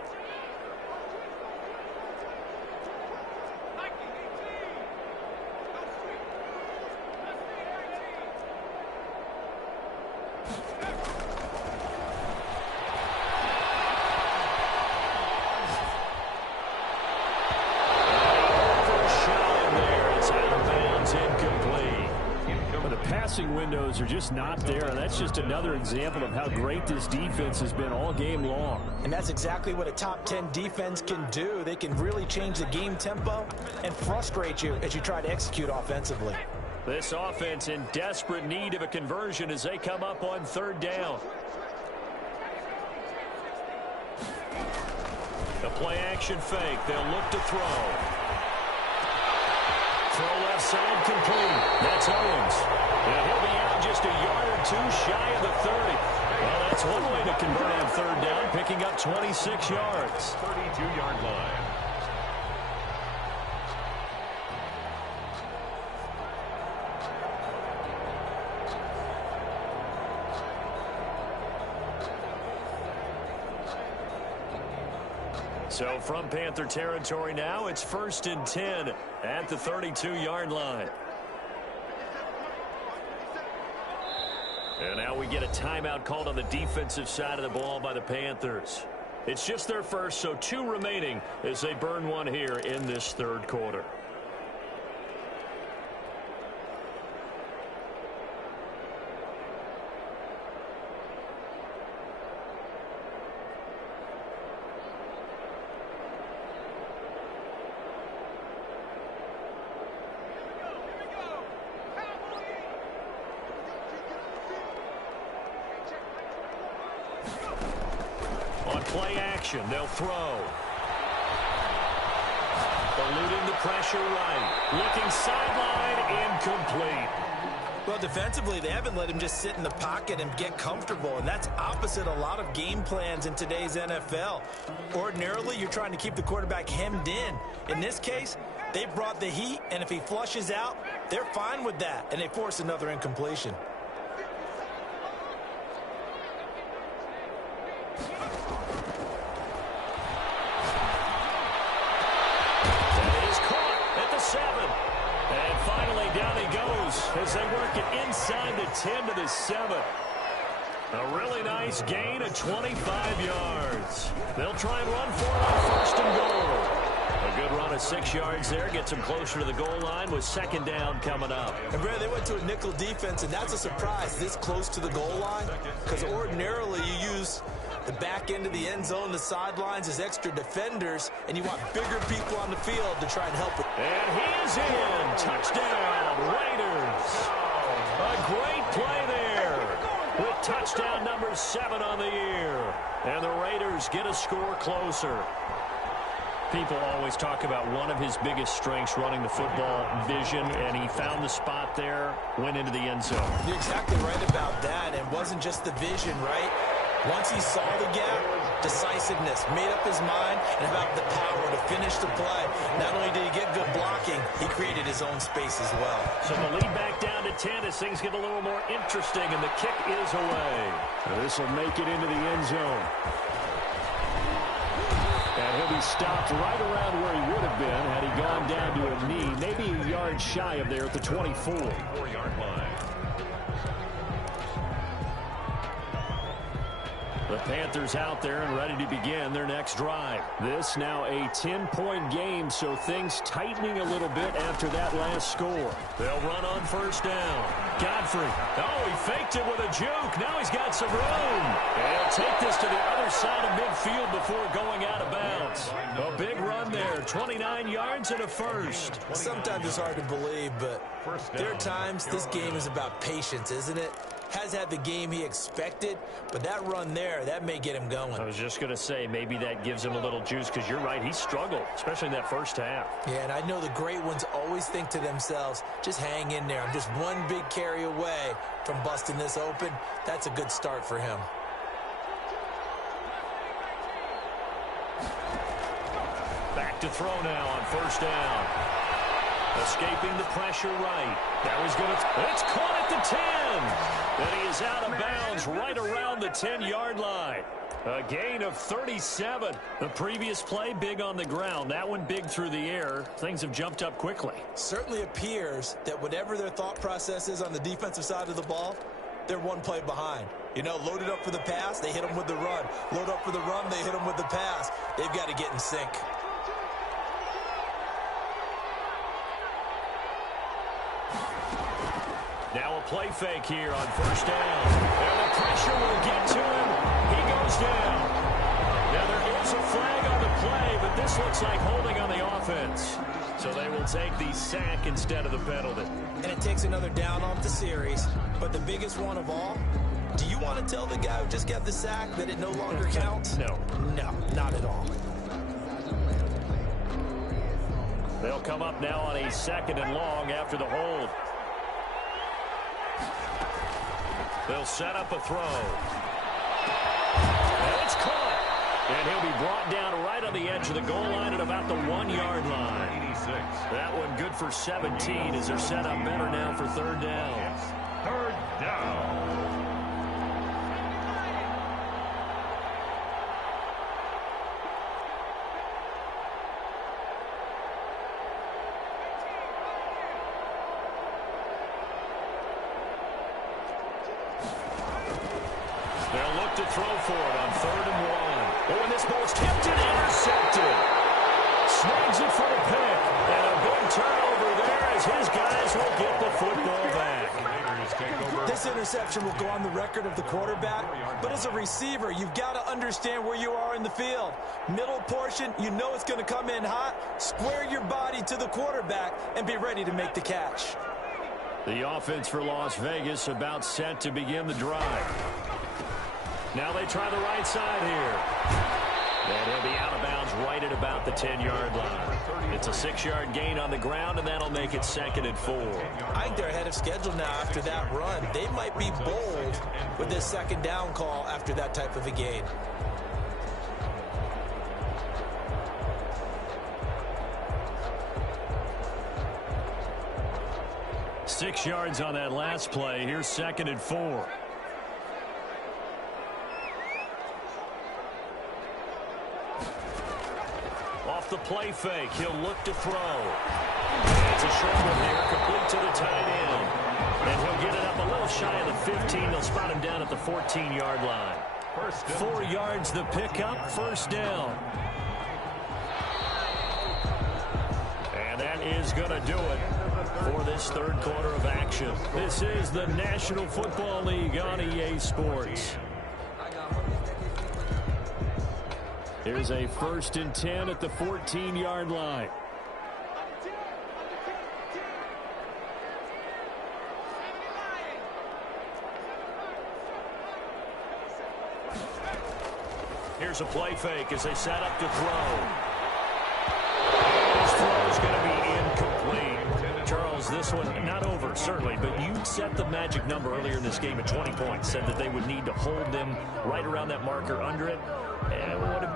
Windows are just not there, and that's just another example of how great this defense has been all game long. And that's exactly what a top 10 defense can do. They can really change the game tempo and frustrate you as you try to execute offensively. This offense in desperate need of a conversion as they come up on 3rd down. The play action fake. They'll look to throw. Throw left side complete. That's Owens. And he'll be out just a yard or 2 shy of the 30. Well, that's one way to convert on 3rd down, picking up 26 yards. 32-yard line. So from Panther territory now, it's 1st and 10 at the 32-yard line. And now we get a timeout called on the defensive side of the ball by the Panthers. It's just their first, so 2 remaining as they burn one here in this third quarter. Play action, they'll throw. Eluding the pressure right. Looking sideline, incomplete. Well, defensively, they haven't let him just sit in the pocket and get comfortable, and that's opposite a lot of game plans in today's NFL. Ordinarily, you're trying to keep the quarterback hemmed in. In this case, they brought the heat, and if he flushes out, they're fine with that, and they force another incompletion. As they work it inside the 10 to the 7. A really nice gain of 25 yards. They'll try and run for it on 1st and goal. A good run of 6 yards there. Gets them closer to the goal line with 2nd down coming up. And Brad, they went to a nickel defense, and that's a surprise this close to the goal line. Because ordinarily you use the back end of the end zone, the sidelines as extra defenders, and you want bigger people on the field to try and help it. And he is in. Touchdown, Raiders. A great play there with touchdown number 7 on the year. And the Raiders get a score closer. People always talk about one of his biggest strengths running the football, vision, and he found the spot there, went into the end zone. You're exactly right about that. It wasn't just the vision, right? Once he saw the gap, decisiveness, made up his mind, and about the power to finish the play. Not only did he get good blocking, he created his own space as well. So the lead back down to 10 as things get a little more interesting, and the kick is away. This will make it into the end zone. And he'll be stopped right around where he would have been had he gone down to a knee, maybe a yard shy of there at the 24. 4-yard line. The Panthers out there and ready to begin their next drive. This now a 10-point game, so things tightening a little bit after that last score. They'll run on 1st down. Godfrey. Oh, he faked it with a juke. Now he's got some room. And he'll take this to the other side of midfield before going out of bounds. A big run there. 29 yards and a first. Sometimes it's hard to believe, but there are times this game is about patience, isn't it? Has had the game he expected, but that run there, that may get him going. I was just going to say, maybe that gives him a little juice, because you're right, he struggled, especially in that first half. Yeah, and I know the great ones always think to themselves, just hang in there. I'm just one big carry away from busting this open. That's a good start for him. Back to throw now on 1st down. Escaping the pressure right. That was good. It's caught at the 10. And he is out of bounds right around the 10-yard line. A gain of 37. The previous play, big on the ground. That one big through the air. Things have jumped up quickly. Certainly appears that whatever their thought process is on the defensive side of the ball, they're one play behind. You know, loaded up for the pass, they hit them with the run. Load up for the run, they hit them with the pass. They've got to get in sync. Now a play fake here on 1st down. And the pressure will get to him. He goes down. Now there is a flag on the play, but this looks like holding on the offense. So they will take the sack instead of the penalty. And it takes another down off the series. But the biggest one of all, do you want to tell the guy who just got the sack that it no longer counts? No. No, not at all. They'll come up now on a 2nd and long after the hold. They'll set up a throw. And it's caught. And he'll be brought down right on the edge of the goal line at about the 1-yard line. 86. That one good for 17 as they're set up better now for 3rd down. It's 3rd down. to throw for it on 3rd and 1. Oh, and this ball's tipped and intercepted. Snags it for the pick. And a big turnover there as his guys will get the football back. This interception will go on the record of the quarterback, but as a receiver, you've got to understand where you are in the field. Middle portion, you know it's going to come in hot. Square your body to the quarterback and be ready to make the catch. The offense for Las Vegas about set to begin the drive. Now they try the right side here. And he'll be out of bounds right at about the 10-yard line. It's a 6-yard gain on the ground, and that'll make it 2nd and 4. I think they're ahead of schedule now after that run. They might be bold with this 2nd down call after that type of a gain. Six yards on that last play. Here's 2nd and 4. Off the play fake, he'll look to throw. It's a short one there, complete to the tight end. And he'll get it up a little shy of the 15. They'll spot him down at the 14-yard line. 4 yards the pickup, 1st down. And that is going to do it for this 3rd quarter of action. This is the National Football League on EA Sports. Here's a 1st and 10 at the 14-yard line. Here's a play fake as they set up to throw. This throw is going to be incomplete. Charles, this one not over, certainly, but you set the magic number earlier in this game at 20 points, said that they would need to hold them right around that marker under it.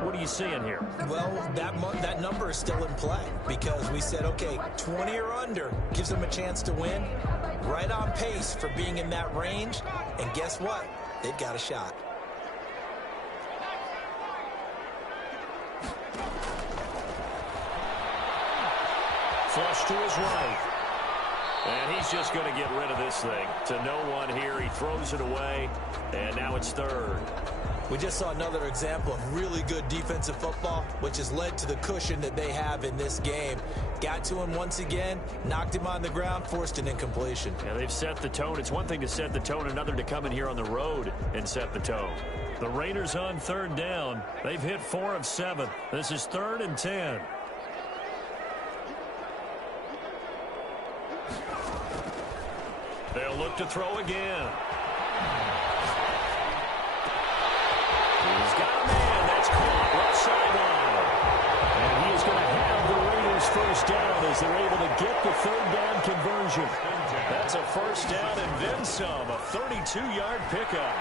What are you seeing here? Well, that number is still in play because we said, okay, 20 or under gives them a chance to win. Right on pace for being in that range. And guess what? They've got a shot. Flush to his right. And he's just going to get rid of this thing. To no one here. He throws it away. And now it's 3rd. We just saw another example of really good defensive football, which has led to the cushion that they have in this game. Got to him once again, knocked him on the ground, forced an incompletion. Yeah, they've set the tone. It's one thing to set the tone, another to come in here on the road and set the tone. The Raiders on 3rd down. They've hit 4 of 7. This is 3rd and 10. They'll look to throw again. He's got a man. That's caught left sideline. And he is going to have the Raiders 1st down as they're able to get the 3rd down conversion. That's a 1st down and then some. A 32-yard pickup.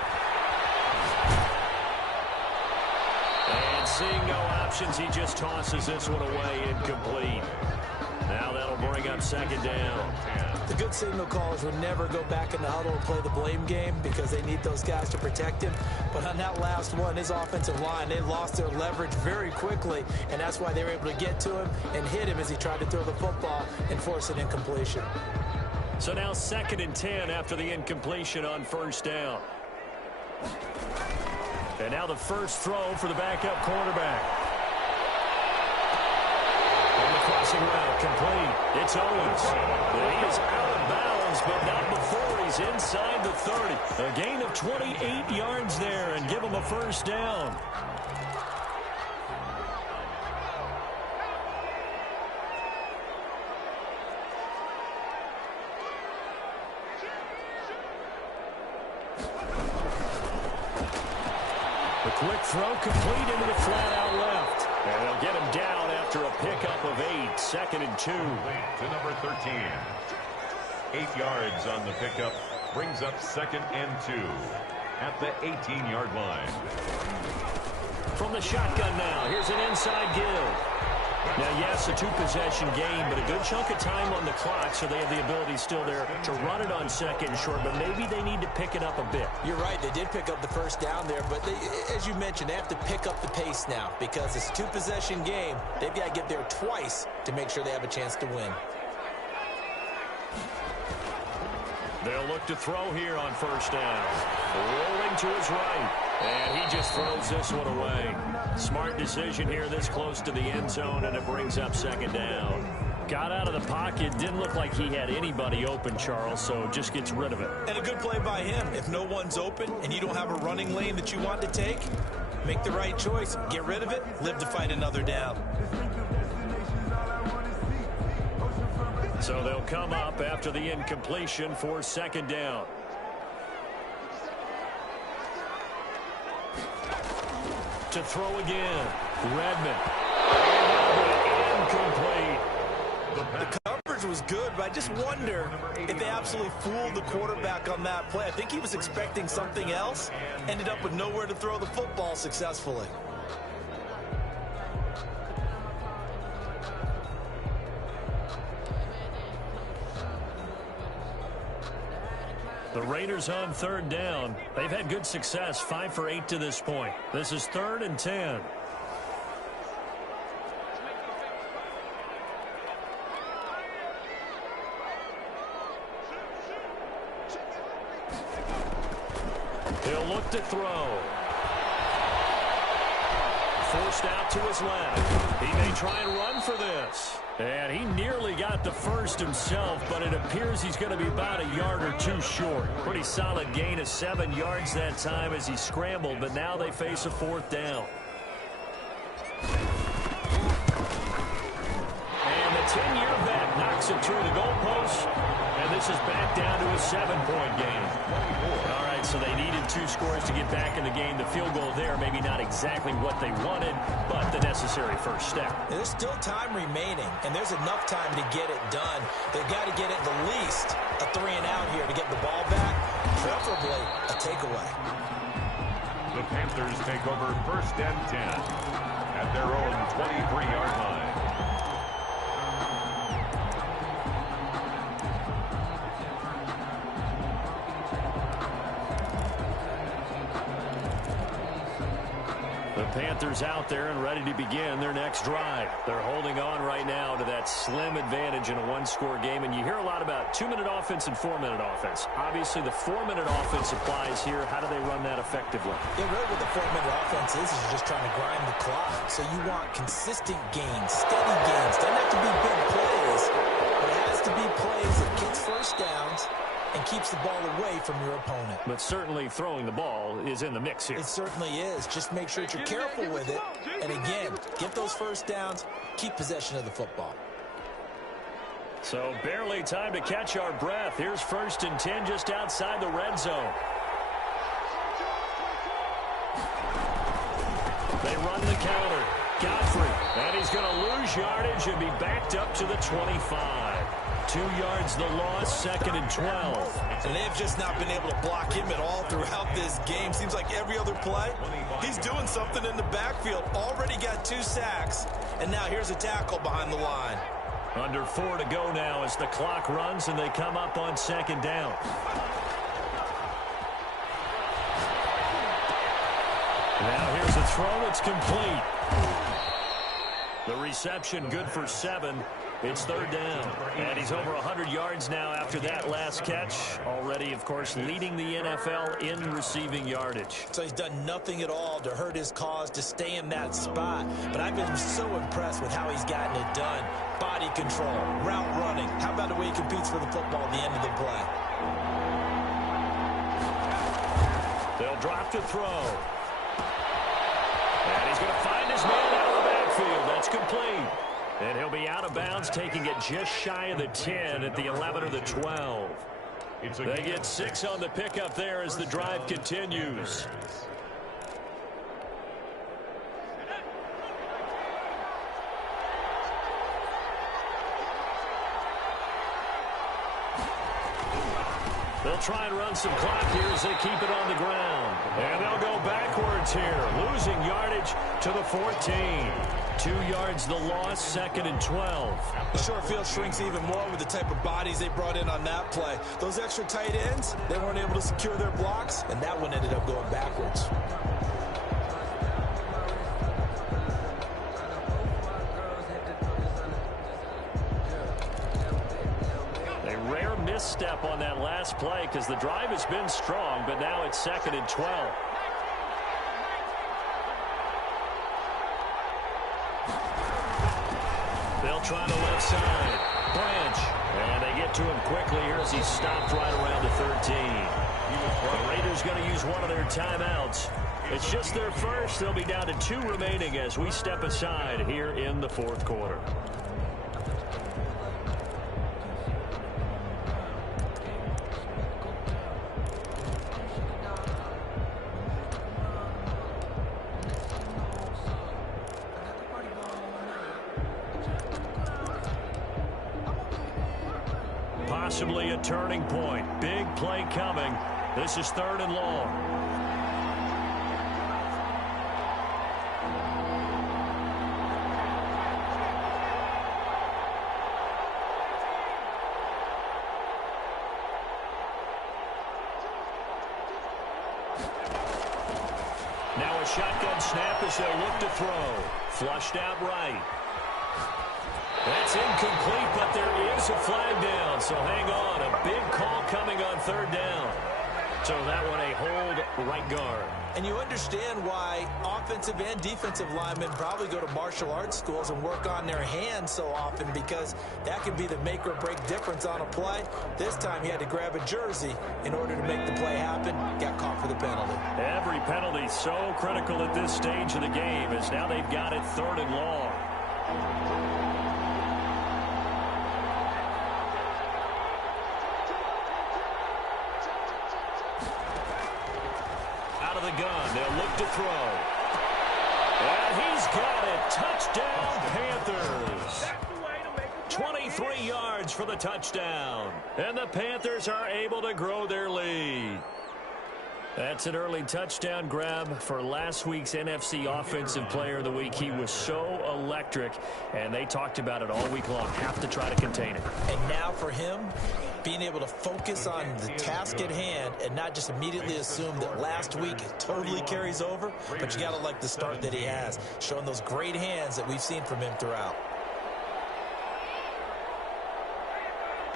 And seeing no options, he just tosses this one away incomplete. Now that'll bring up 2nd down. The good signal callers would never go back in the huddle and play the blame game because they need those guys to protect him. But on that last one, his offensive line, they lost their leverage very quickly, and that's why they were able to get to him and hit him as he tried to throw the football and force an incompletion. So now 2nd and 10 after the incompletion on 1st down. And now the first throw for the backup quarterback. Crossing route complete. It's Owens. And he is out of bounds, but not before he's inside the 30. A gain of 28 yards there and give him a 1st down. The quick throw complete into the flat out left. And they'll get him down after a pickup of 8. 2nd and 2. To number 13. 8 yards on the pickup. Brings up 2nd and 2 at the 18-yard line. From the shotgun now. Here's an inside give. Now, yes, a 2-possession game, but a good chunk of time on the clock, so they have the ability still there to run it on 2nd and short, but maybe they need to pick it up a bit. You're right. They did pick up the 1st down there, but they, as you mentioned, they have to pick up the pace now because it's a 2-possession game. They've got to get there twice to make sure they have a chance to win. They'll look to throw here on 1st down. Rolling to his right. And he just throws this one away. Smart decision here this close to the end zone, and it brings up second down. Got out of the pocket. Didn't look like he had anybody open, Charles, so just gets rid of it. And a good play by him. If no one's open and you don't have a running lane that you want to take, make the right choice. Get rid of it. Live to fight another down. So they'll come up after the incompletion for second down. To throw again. Redmond. Incomplete. The coverage was good, but I just wonder if they absolutely fooled the quarterback on that play. I think he was expecting something else. Ended up with nowhere to throw the football successfully. The Raiders on third down. They've had good success, 5 for 8 to this point. This is 3rd and 10. He'll look to throw. Forced out to his left. He may try and run for this. And he nearly got the first himself, but it appears he's going to be about a yard or two short. Pretty solid gain of 7 yards that time as he scrambled, but now they face a 4th down. And the 10-year vet knocks it through the goalpost, and this is back down to a 7-point game. All right, so they needed 2 scores to get back in the game. The field goal there, maybe not exactly what they wanted, but the necessary first step. There's still time remaining, and there's enough time to get it done. They've got to get at the least a 3-and-out here to get the ball back, preferably a takeaway. The Panthers take over 1st and 10 at their own 23-yard line. Panthers out there and ready to begin their next drive. They're holding on right now to that slim advantage in a 1-score game, and you hear a lot about 2-minute offense and 4-minute offense. Obviously, the 4-minute offense applies here. How do they run that effectively? Yeah, really what the 4-minute offense is you're just trying to grind the clock. So you want consistent gains, steady gains. Doesn't have to be big plays, but it has to be plays that gets first downs and keeps the ball away from your opponent. But certainly throwing the ball is in the mix here. It certainly is. Just make sure that you're careful with it. And again, get those first downs, keep possession of the football. So barely time to catch our breath. Here's 1st and 10 just outside the red zone. They run the counter. Godfrey. And he's going to lose yardage and be backed up to the 25. 2 yards the loss, 2nd and 12. And they've just not been able to block him at all throughout this game. Seems like every other play, he's doing something in the backfield. Already got 2 sacks, and now here's a tackle behind the line. Under 4 to go now as the clock runs, and they come up on 2nd down. Now here's a throw that's complete. The reception good for 7. It's 3rd down, and he's over 100 yards now after that last catch. Already, of course, leading the NFL in receiving yardage. So he's done nothing at all to hurt his cause, to stay in that spot. But I've been so impressed with how he's gotten it done. Body control, route running. How about the way he competes for the football at the end of the play? They'll drop to throw. And he's going to find his man out of the backfield. That's complete. And he'll be out of bounds, taking it just shy of the 10 at the 11 or the 12. They get 6 on the pickup there as the drive continues. They'll try and run some clock here as they keep it on the ground. And they'll go backwards here, losing yardage to the 14. 2 yards the loss, 2nd and 12. The short field shrinks even more with the type of bodies they brought in on that play. Those extra tight ends, they weren't able to secure their blocks, and that one ended up going backwards. A rare misstep on that last play because the drive has been strong, but now it's 2nd and 12. They'll try the left side. Branch. And they get to him quickly here as he stopped right around the 13. The Raiders going to use one of their timeouts. It's just their first. They'll be down to 2 remaining as we step aside here in the fourth quarter. Possibly a turning point. Big play coming. This is 3rd and long. Now a shotgun snap as they'll look to throw. Flushed out right. That's incomplete, but there is a flag down, so hang on. A big call coming on 3rd down. So that one a hold right guard. And you understand why offensive and defensive linemen probably go to martial arts schools and work on their hands so often, because that could be the make or break difference on a play. This time he had to grab a jersey in order to make the play happen. Got caught for the penalty. Every penalty so critical at this stage of the game, as now they've got it 3rd and long. The gun. They'll look to throw. And he's got it. Touchdown, Panthers. 23 yards for the touchdown. And the Panthers are able to grow their lead. That's an early touchdown grab for last week's NFC Offensive Player of the Week. He was so electric, and they talked about it all week long. Have to try to contain it. And now for him, being able to focus on the task at hand and not just immediately assume that last week totally carries over, but you got to like the start that he has, showing those great hands that we've seen from him throughout.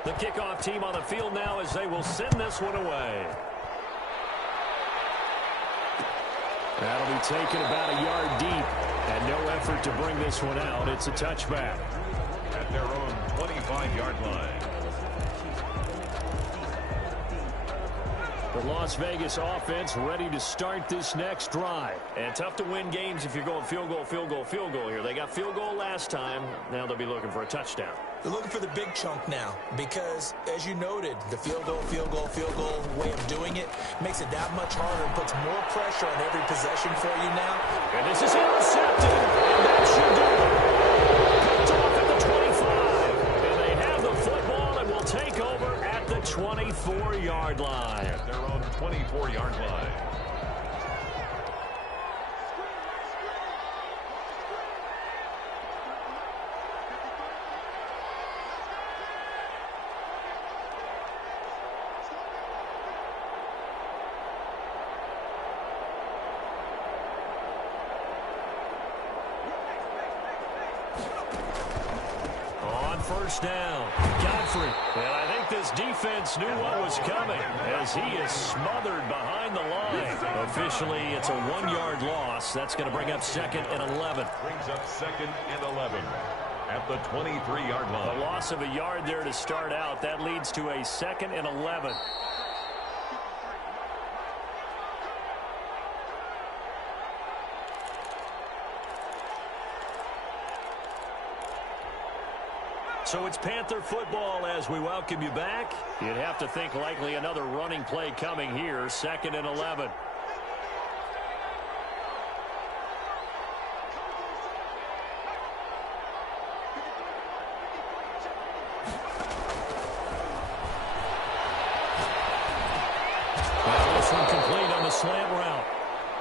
The kickoff team on the field now as they will send this one away. That'll be taken about a yard deep, and no effort to bring this one out. It's a touchback. At their own 25-yard line. The Las Vegas offense ready to start this next drive. And tough to win games if you're going field goal, field goal, field goal here. They got field goal last time. Now they'll be looking for a touchdown. They're looking for the big chunk now because, as you noted, the field goal way of doing it makes it that much harder and puts more pressure on every possession for you now. And this is intercepted. And that should do it. Picked off at the 25. And they have the football and will take over at the 24-yard line. At their own 24-yard line. First down. Godfrey. And I think this defense knew what was coming as he is smothered behind the line. Officially, it's a 1-yard loss. That's going to bring up 2nd and 11. Brings up 2nd and 11 at the 23-yard line. A loss of a yard there to start out. That leads to a 2nd and 11. So it's Panther football as we welcome you back. You'd have to think likely another running play coming here, 2nd and 11. Now this one complete on the slant route.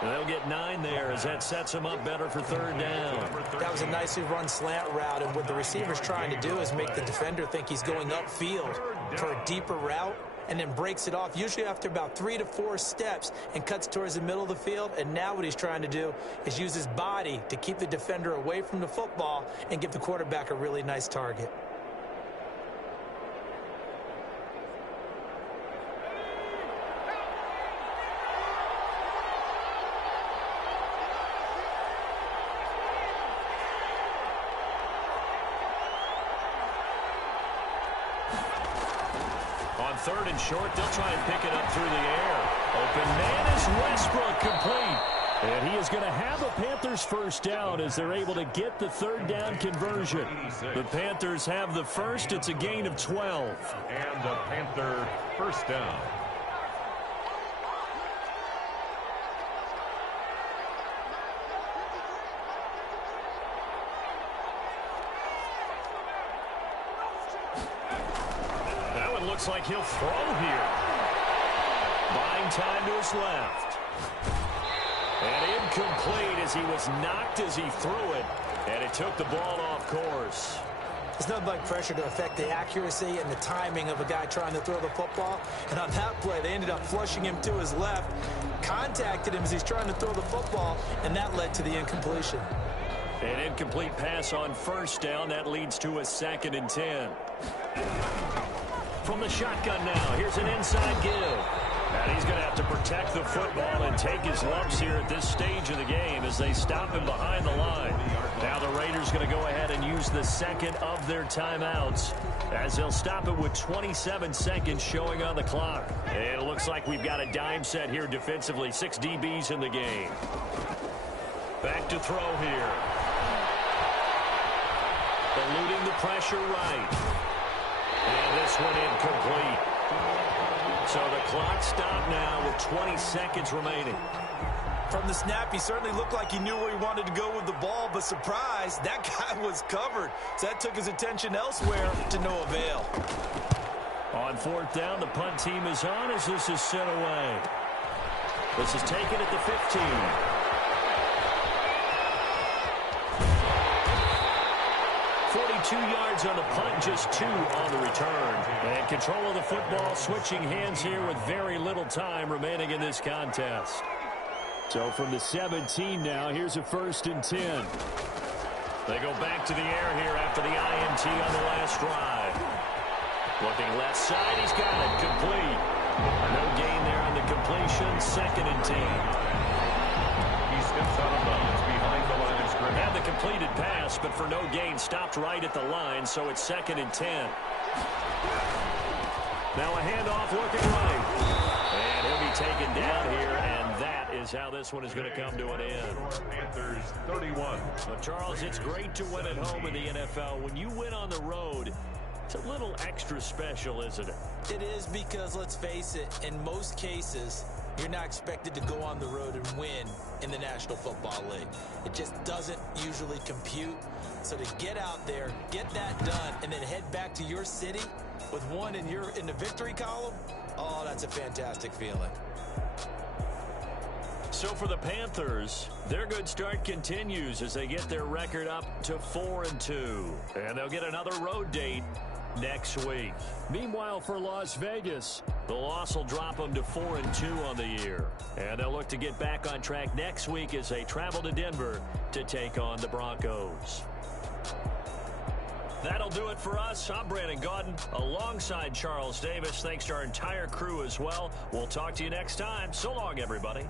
They'll get 9 there as that sets them up better for 3rd down. That was a nicely run slant route, and what the receiver's trying to do is make the defender think he's going upfield for a deeper route, and then breaks it off, usually after about 3 to 4 steps, and cuts towards the middle of the field. And now what he's trying to do is use his body to keep the defender away from the football and give the quarterback a really nice target. 3rd and short. They'll try and pick it up through the air. Open man is Westbrook, complete. And he is going to have a Panthers first down as they're able to get the 3rd down conversion. The Panthers have the first. It's a gain of 12. And a Panther first down. Now it looks like he'll throw here. Buying time to his left. And incomplete as he was knocked as he threw it. And it took the ball off course. There's nothing like pressure to affect the accuracy and the timing of a guy trying to throw the football. And on that play, they ended up flushing him to his left, contacted him as he's trying to throw the football, and that led to the incompletion. An incomplete pass on first down. That leads to a 2nd and 10. From the shotgun now, here's an inside give. And he's going to have to protect the football and take his lumps here at this stage of the game as they stop him behind the line. Now the Raiders going to go ahead and use the second of their timeouts as they'll stop it with 27 seconds showing on the clock. And it looks like we've got a dime set here defensively. 6 DBs in the game. Back to throw here. Eluding the pressure right. And this one incomplete. So the clock stopped now with 20 seconds remaining. From the snap, he certainly looked like he knew where he wanted to go with the ball, but surprise, that guy was covered. So that took his attention elsewhere to no avail. On 4th down, the punt team is on as this is sent away. This is taken at the 15. 42 yards on the punt, just 2 on the return. And control of the football, switching hands here with very little time remaining in this contest. So from the 17 now, here's a 1st and 10. They go back to the air here after the INT on the last drive. Looking left side, he's got it, complete. No gain there on the completion, 2nd and 10. He steps out of bounds behind the line of scrimmage. Had the completed pass, but for no gain, stopped right at the line, so it's 2nd and 10. Now a handoff looking right. And he'll be taken down here, and that is how this one is going to come to an end. Panthers 31. But Charles, it's great to win at home in the NFL. When you win on the road, it's a little extra special, isn't it? It is because, let's face it, in most cases, you're not expected to go on the road and win in the National Football League. It just doesn't usually compute. So to get out there, get that done, and then head back to your city with one in the victory column, oh, that's a fantastic feeling. So for the Panthers, their good start continues as they get their record up to 4-2. And they'll get another road date next week. Meanwhile, for Las Vegas, the loss will drop them to 4-2 on the year. And they'll look to get back on track next week as they travel to Denver to take on the Broncos. That'll do it for us. I'm Brandon Gaudin alongside Charles Davis. Thanks to our entire crew as well. We'll talk to you next time. So long, everybody.